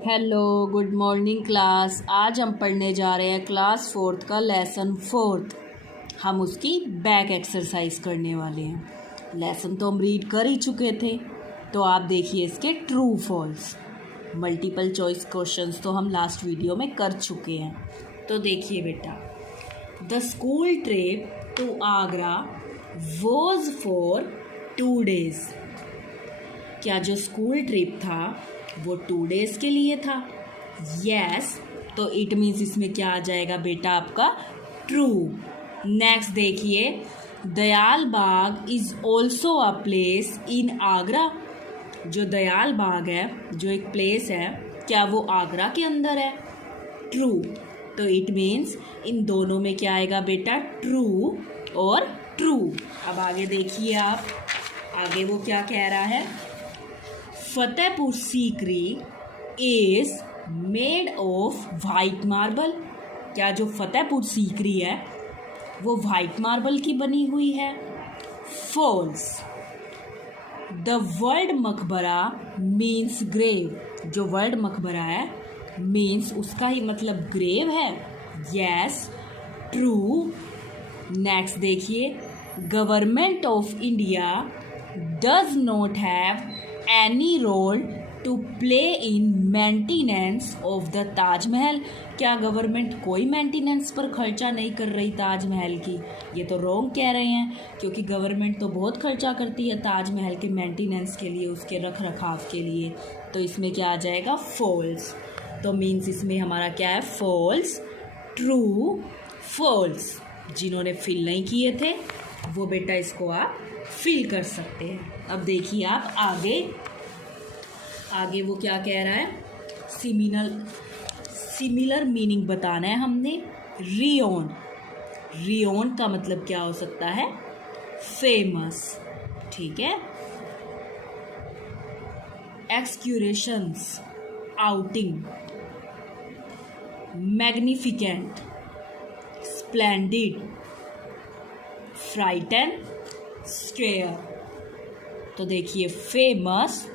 Hello, good morning class. आज हम पढ़ने जा रहे हैं क्लास 4th का लेसन 4th। हम उसकी बैक एक्सरसाइज करने वाले हैं। लेसन तो हम रीड कर ही चुके थे, तो आप देखिए इसके true false. Multiple choice questions तो हम लास्ट वीडियो में कर चुके हैं। तो देखिए बेटा, the school trip to Agra was for 2 days। क्या जो स्कूल ट्रिप था वो 2 days के लिए था? यस, तो इट मीन्स इसमें क्या आ जाएगा बेटा आपका ट्रू। नेक्स्ट देखिए, Dayal Bagh is also a place in Agra. जो दयाल बाग है, जो एक प्लेस है, क्या वो आगरा के अंदर है? ट्रू, तो इट मीन्स इन दोनों में क्या आएगा बेटा ट्रू और ट्रू। अब आगे देखिए आप, आगे वो क्या कह रहा है, Fatehpur Sikri is made of white marble. क्या जो फतेहपुर सीकरी है वो वाइट मार्बल की बनी हुई है? फॉल्स। द वर्ड मकबरा मीन्स ग्रेव। जो वर्ड मकबरा है मीन्स उसका ही मतलब ग्रेव है? Yes, true. नेक्स्ट देखिए, government of India does not have any role to play in maintenance of the Taj Mahal. क्या गवर्नमेंट कोई मेंटेनेंस पर खर्चा नहीं कर रही ताजमहल की? ये तो रॉन्ग कह रहे हैं, क्योंकि गवर्नमेंट तो बहुत खर्चा करती है ताजमहल के मेंटेनेंस के लिए, उसके रख रखाव के लिए। तो इसमें क्या आ जाएगा फॉल्स। तो मीन्स इसमें हमारा क्या है फॉल्स, ट्रू, फॉल्स। जिन्होंने फिल नहीं किए थे वो बेटा इसको आप फिल कर सकते हैं। अब देखिए आप आगे वो क्या कह रहा है, सिमिलर मीनिंग बताना है हमने। रियोन, रियोन का मतलब क्या हो सकता है? फेमस, ठीक है। Excursions, outing. Magnificent, splendid, frighten, scare. तो देखिए, फेमस,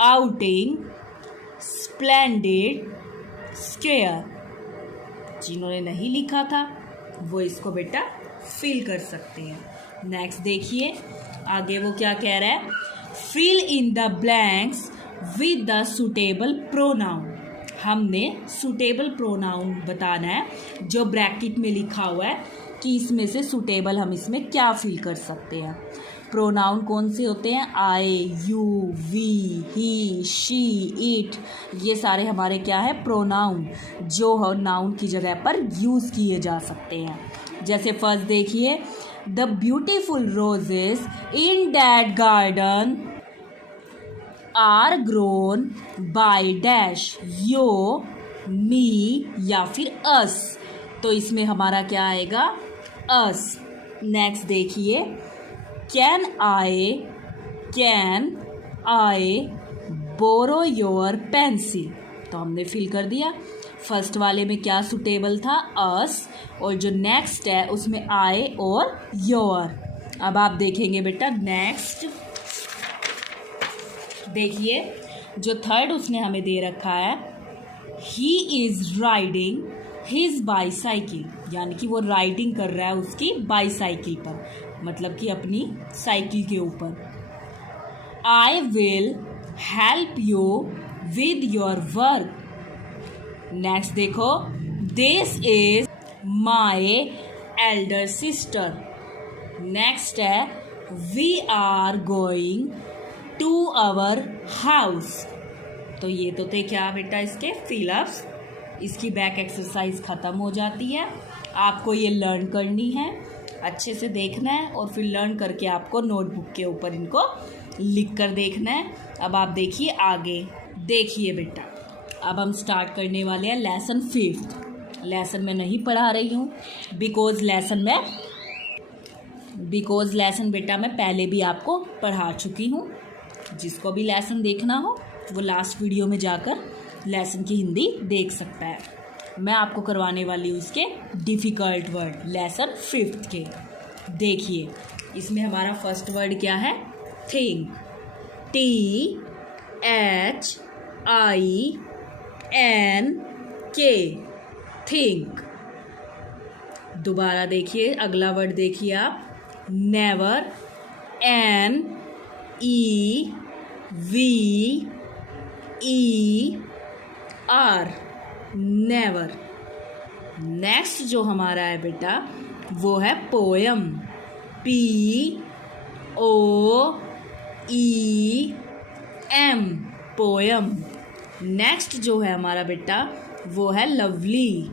आउटिंग, स्प्लेंडिड, स्केयर। जिन्होंने नहीं लिखा था वो इसको बेटा फिल कर सकते हैं। नेक्स्ट देखिए, आगे वो क्या कह रहा है, fill in the blanks with the suitable pronoun. हमने सुटेबल प्रोनाउन बताना है, जो ब्रैकेट में लिखा हुआ है कि इसमें से सुटेबल हम इसमें क्या फिल कर सकते हैं। प्रोनाउन कौन से होते हैं? I, you, we, he, she, it. ये सारे हमारे क्या है प्रोनाउन, जो नाउन की जगह पर यूज़ किए जा सकते हैं। जैसे फर्स्ट देखिए, the beautiful roses in that garden are grown by dash, you, me या फिर अस। तो इसमें हमारा क्या आएगा अस। नेक्स्ट देखिए, can I borrow your pencil. तो हमने फिल कर दिया। फर्स्ट वाले में क्या सुटेबल था? अस, और जो नेक्स्ट है उसमें आई और योर। अब आप देखेंगे बेटा, नेक्स्ट देखिए, जो थर्ड उसने हमें दे रखा है, he is riding his bicycle. यानी कि वो राइडिंग कर रहा है उसकी बाईसाइकिल पर, मतलब कि अपनी साइकिल के ऊपर। I will help you with your work. Next देखो, this is my elder sister. Next है, we are going to our house. तो ये तो थे क्या बेटा इसके फिलअप्स। इसकी बैक एक्सरसाइज ख़त्म हो जाती है। आपको ये लर्न करनी है, अच्छे से देखना है, और फिर लर्न करके आपको नोटबुक के ऊपर इनको लिख कर देखना है। अब आप देखिए आगे, देखिए बेटा, अब हम स्टार्ट करने वाले हैं लेसन 5th। लेसन मैं नहीं पढ़ा रही हूँ बिकॉज लेसन बेटा मैं पहले भी आपको पढ़ा चुकी हूँ। जिसको भी लेसन देखना हो वो लास्ट वीडियो में जाकर लेसन की हिंदी देख सकता है। मैं आपको करवाने वाली हूँ उसके डिफ़िकल्ट वर्ड लेसन 5th के। देखिए, इसमें हमारा फर्स्ट वर्ड क्या है? Think, THINK। THINK, think. दोबारा देखिए, अगला वर्ड देखिए आप, नेवर, NEVER, नेवर। नेक्स्ट जो हमारा है बेटा वो है पोयम, POEM, पोयम। नेक्स्ट जो है हमारा बेटा वो है लवली,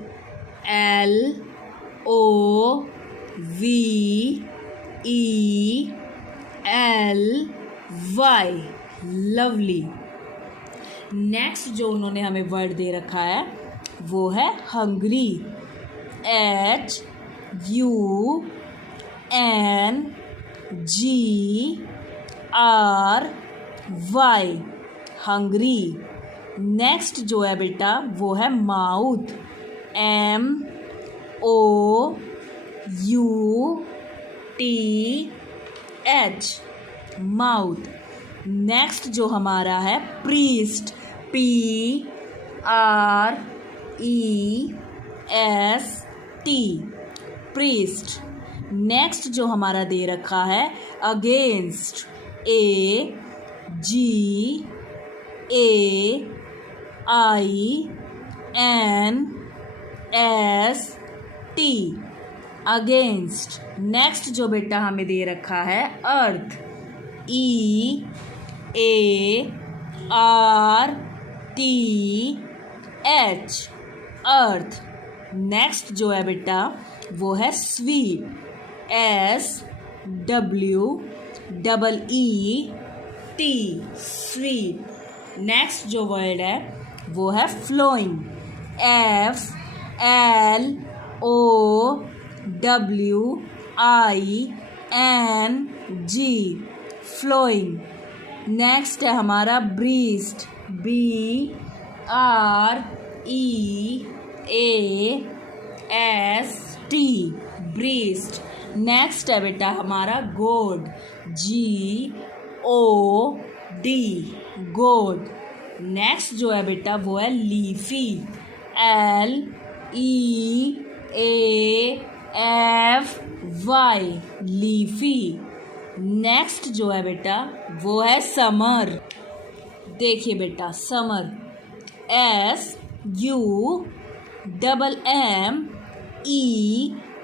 LOVELY, लवली। नेक्स्ट जो उन्होंने हमें वर्ड दे रखा है वो है हंग्री, HUNGRY, हंग्री। नेक्स्ट जो है बेटा वो है माउथ, MOUTH, माउथ। नेक्स्ट जो हमारा है प्रीस्ट, PREST, प्रीस्ट। नेक्स्ट जो हमारा दे रखा है अगेंस्ट, AGAINST, अगेंस्ट। नेक्स्ट जो बेटा हमें दे रखा है अर्थ, EARTH, अर्थ। नेक्स्ट जो है बेटा वो है स्वीट, SWEET, स्वीट। नेक्स्ट जो वर्ड है वो है फ्लोइंग, FLOWING, फ्लोइंग। नेक्स्ट है हमारा ब्रीस्ट, BREAST, ब्रीस्ट। नेक्स्ट है बेटा हमारा गोड, GOD, गोड। नेक्स्ट जो है बेटा वो है लीफी, LEAFY, लीफी। नेक्स्ट जो है बेटा वो है समर, देखिए बेटा समर,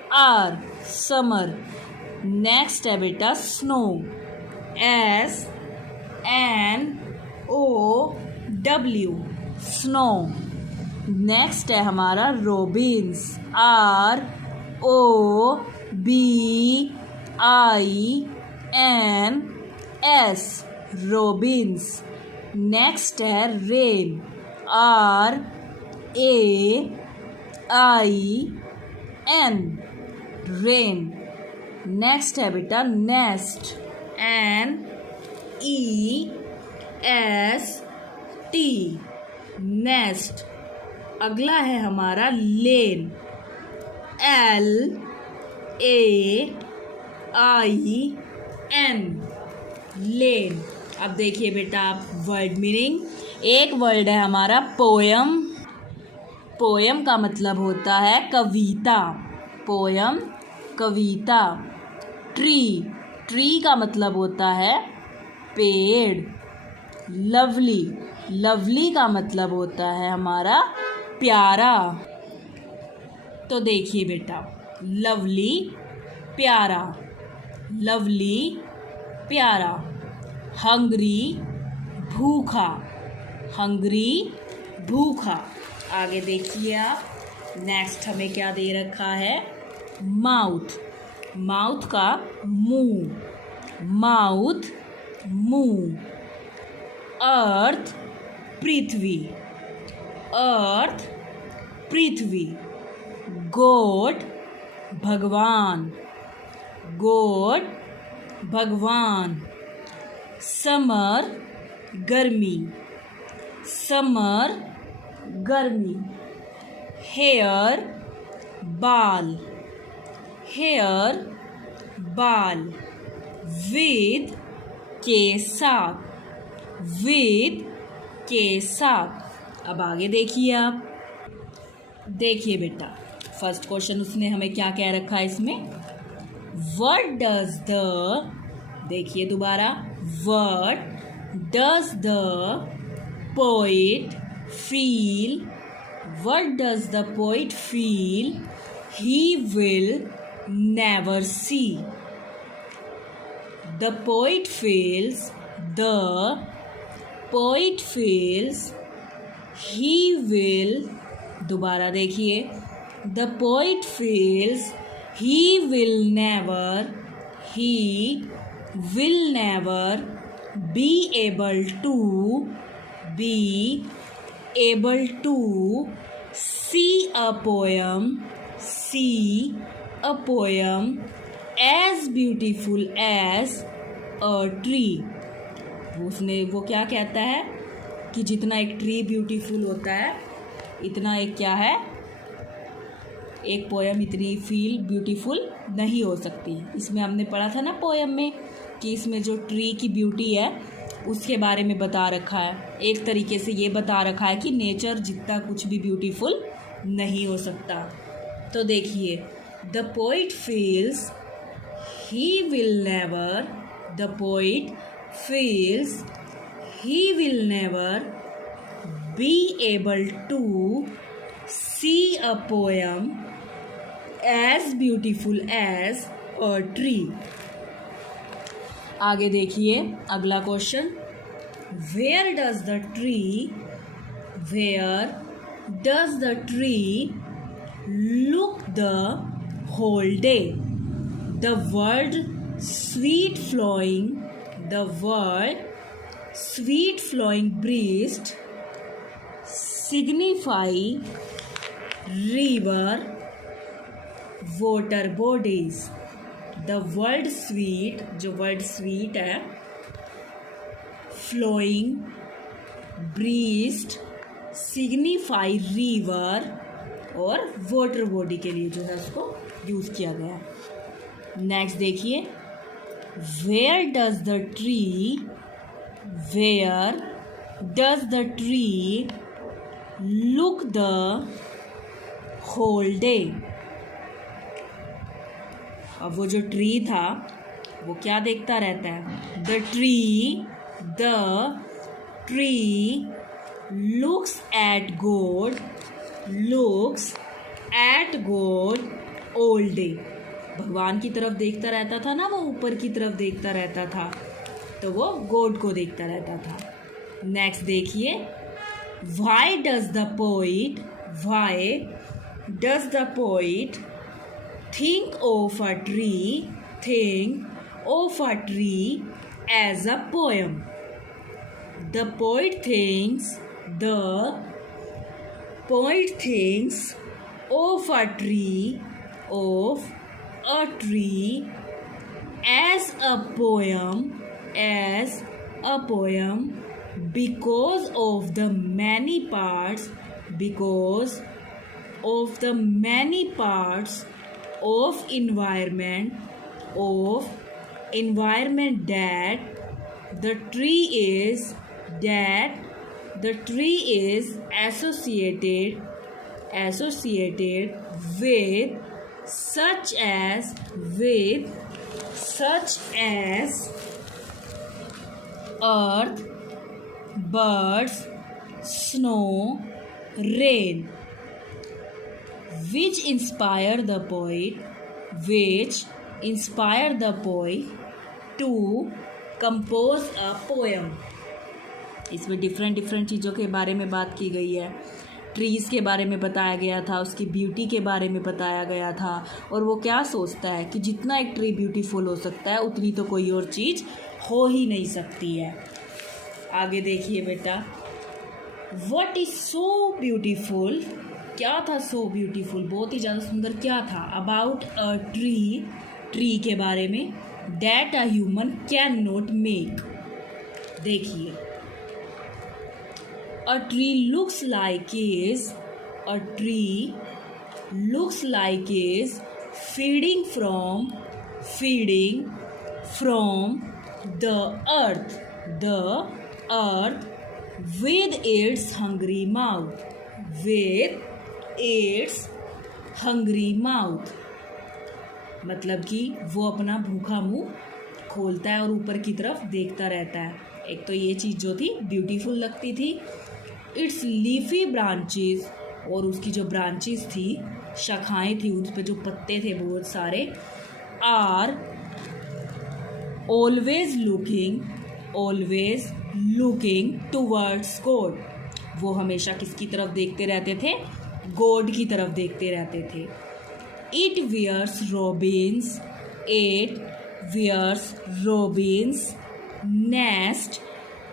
SUMMER, समर। नेक्स्ट है बेटा स्नो, SNOW, स्नो। नेक्स्ट है हमारा रोबिन्स, ROBINS, रोबिन्स। नेक्स्ट है रेन, RAIN, रेन। नेक्स्ट है बेटा नेस्ट, NEST, नेस्ट। अगला है हमारा लेन, LAIN, लेन। अब देखिए बेटा आप वर्ड मीनिंग, एक वर्ड है हमारा पोयम, पोयम का मतलब होता है कविता, पोयम कविता। ट्री, ट्री का मतलब होता है पेड़। लवली, लवली का मतलब होता है हमारा प्यारा। तो देखिए बेटा लवली प्यारा, लवली प्यारा। हंग्री भूखा, हंग्री भूखा। आगे देखिए आप, नेक्स्ट हमें क्या दे रखा है, माउथ, माउथ का मुंह, माउथ मुंह। अर्थ पृथ्वी, अर्थ पृथ्वी। गॉड भगवान, गॉड भगवान। समर गर्मी, समर गर्मी। हेयर बाल, हेयर बाल। विद के साथ, विद के साथ। अब आगे देखिए आप, देखिए बेटा, फर्स्ट क्वेश्चन उसने हमें क्या कह रखा है इसमें, व्हाट डज द, देखिए दोबारा, what does the poet feel, what does the poet feel he will never see. The poet feels, the poet feels he will, दोबारा देखिए, the poet feels he will never, he will never be able to, be able to see a poem, see a poem as beautiful as a tree. उसने वो क्या कहता है कि जितना एक ट्री ब्यूटीफुल होता है, इतना एक क्या है, एक पोयम इतनी फील ब्यूटीफुल नहीं हो सकती। इसमें हमने पढ़ा था ना पोयम में कि इसमें जो ट्री की ब्यूटी है उसके बारे में बता रखा है। एक तरीके से ये बता रखा है कि नेचर जितना कुछ भी ब्यूटीफुल नहीं हो सकता। तो देखिए, the poet feels he will never, the poet feels he will never be able to see a poem as beautiful as a tree. आगे देखिए अगला question, where does the tree, where does the tree look the whole day? The word sweet flowing, the word sweet flowing breast signify river, water bodies. The word sweet, जो word sweet है, flowing, breast signify river और water body के लिए जो है उसको use किया गया है। नेक्स्ट देखिए, where does the tree, where does the tree look the whole day? अब वो जो ट्री था वो क्या देखता रहता है, the tree looks at God, looks at God all day. भगवान की तरफ देखता रहता था ना, वो ऊपर की तरफ देखता रहता था, तो वो गॉड को देखता रहता था। नेक्स्ट देखिए, why does the poet think of a tree as a poem? The poet thinks of a tree as a poem because of the many parts of environment that the tree is associated with, such as earth, birds, snow, rain, which inspire the poet to compose a poem. इसमें different चीज़ों के बारे में बात की गई है। Trees के बारे में बताया गया था, उसकी ब्यूटी के बारे में बताया गया था, और वो क्या सोचता है कि जितना एक ट्री ब्यूटीफुल हो सकता है उतनी तो कोई और चीज़ हो ही नहीं सकती है। आगे देखिए बेटा, व्हाट इज़ सो ब्यूटीफुल, क्या था सो ब्यूटीफुल, बहुत ही ज़्यादा सुंदर क्या था, अबाउट अ ट्री के बारे में, that a human can not make. देखिए, a tree looks like is feeding from the earth with its hungry mouth, with its hungry mouth, मतलब कि वो अपना भूखा मुंह खोलता है और ऊपर की तरफ देखता रहता है। एक तो ये चीज़ जो थी ब्यूटीफुल लगती थी। इट्स लीफी ब्रांचेस, और उसकी जो ब्रांचेस थी, शाखाएं थी, उस पर जो पत्ते थे बहुत सारे, are always looking towards God, वो हमेशा किसकी तरफ देखते रहते थे? गॉड की तरफ देखते रहते थे। It wears robins nest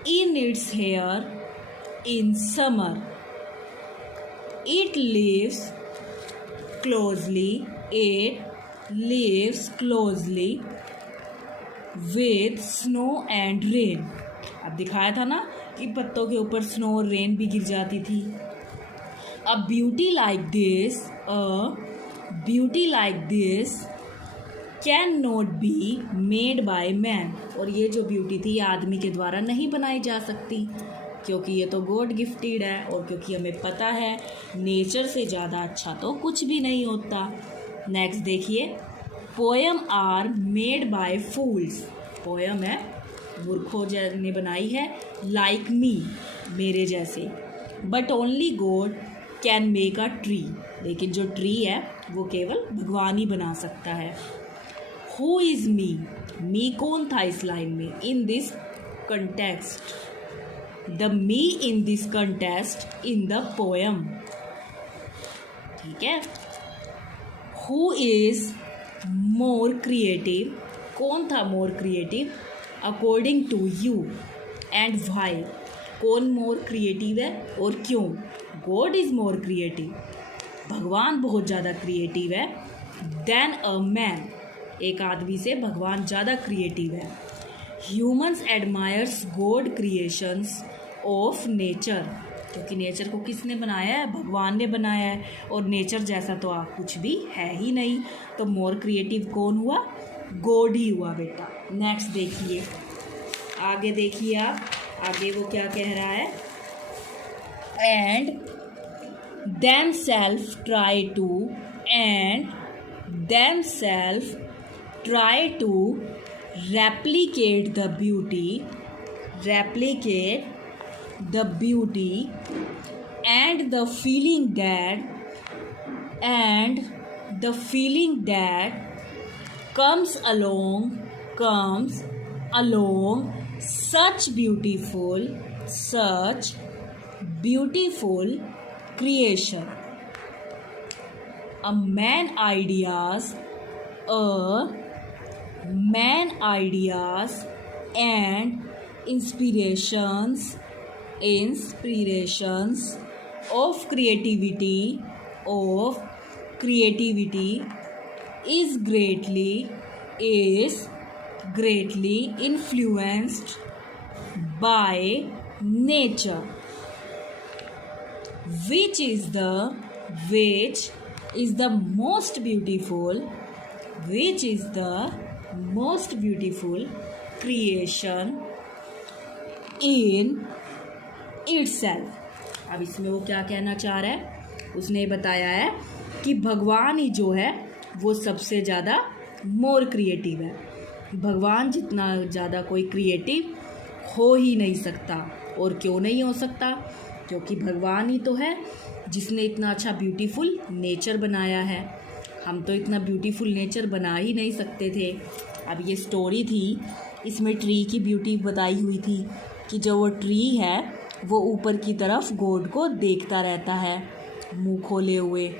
in its hair in summer. It lives closely with snow and rain. अब दिखाया था ना कि पत्तों के ऊपर स्नो और रेन भी गिर जाती थी। A beauty like this cannot be made by man. और ये जो ब्यूटी थी, ये आदमी के द्वारा नहीं बनाई जा सकती, क्योंकि ये तो गॉड गिफ्टेड है, और क्योंकि हमें पता है नेचर से ज़्यादा अच्छा तो कुछ भी नहीं होता। नेक्स्ट देखिए, poem are made by fools, poem है मूर्खों ने बनाई है, लाइक मी, मेरे जैसे, but only God can make a tree, लेकिन जो ट्री है वो केवल भगवान ही बना सकता है। हु इज़ मी कौन था इस लाइन में? In this context, the me in this contest in the poem, ठीक है। हु इज़ मोर क्रिएटिव, कौन था more creative according to you, and why, कौन मोर क्रिएटिव है और क्यों? गॉड इज़ मोर क्रिएटिव, भगवान बहुत ज़्यादा क्रिएटिव है, देन अ मैन, एक आदमी से भगवान ज़्यादा क्रिएटिव है। Humans admires God creations of nature, क्योंकि नेचर को किसने बनाया है? भगवान ने बनाया है, और नेचर जैसा तो कुछ भी है ही नहीं, तो मोर क्रिएटिव कौन हुआ? गॉड ही हुआ बेटा। नेक्स्ट देखिए, आगे देखिए आप, आगे वो क्या कह रहा है? And themselves try to replicate the beauty and the feeling that comes along such beautiful creation. A man ideas and inspirations of creativity is greatly influenced by nature, which is the most beautiful creation in itself. अब इसमें वो क्या कहना चाह रहा है? उसने बताया है कि भगवान ही जो है वो सबसे ज़्यादा मोर क्रिएटिव है। भगवान जितना ज़्यादा कोई क्रिएटिव हो ही नहीं सकता। और क्यों नहीं हो सकता? क्योंकि भगवान ही तो है जिसने इतना अच्छा ब्यूटीफुल नेचर बनाया है। हम तो इतना ब्यूटीफुल नेचर बना ही नहीं सकते थे। अब ये स्टोरी थी, इसमें ट्री की ब्यूटी बताई हुई थी कि जो वो ट्री है वो ऊपर की तरफ गॉड को देखता रहता है मुंह खोले हुए,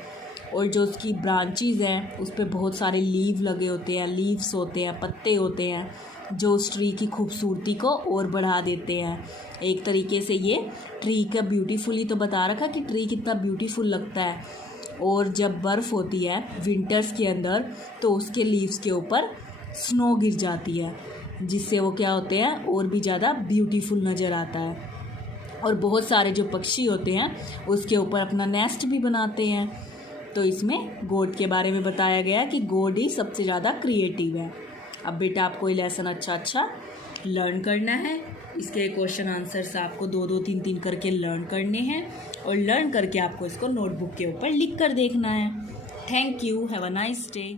और जो उसकी ब्रांचेस हैं उस पर बहुत सारे लीव्स होते हैं, पत्ते होते हैं, जो उस ट्री की खूबसूरती को और बढ़ा देते हैं। एक तरीके से ये ट्री का ब्यूटीफुल ही तो बता रखा कि ट्री कितना ब्यूटीफुल लगता है। और जब बर्फ़ होती है विंटर्स के अंदर तो उसके लीव्स के ऊपर स्नो गिर जाती है, जिससे वो क्या होते हैं और भी ज़्यादा ब्यूटीफुल नज़र आता है। और बहुत सारे जो पक्षी होते हैं उसके ऊपर अपना नेस्ट भी बनाते हैं। तो इसमें गॉड के बारे में बताया गया कि गॉड ही सबसे ज़्यादा क्रिएटिव है। अब बेटा आपको ये लेसन अच्छा लर्न करना है इसके क्वेश्चन आंसर्स आपको 2-2 3-3 करके लर्न करने हैं और लर्न करके आपको इसको नोटबुक के ऊपर लिख कर देखना है। Thank you, have a nice day.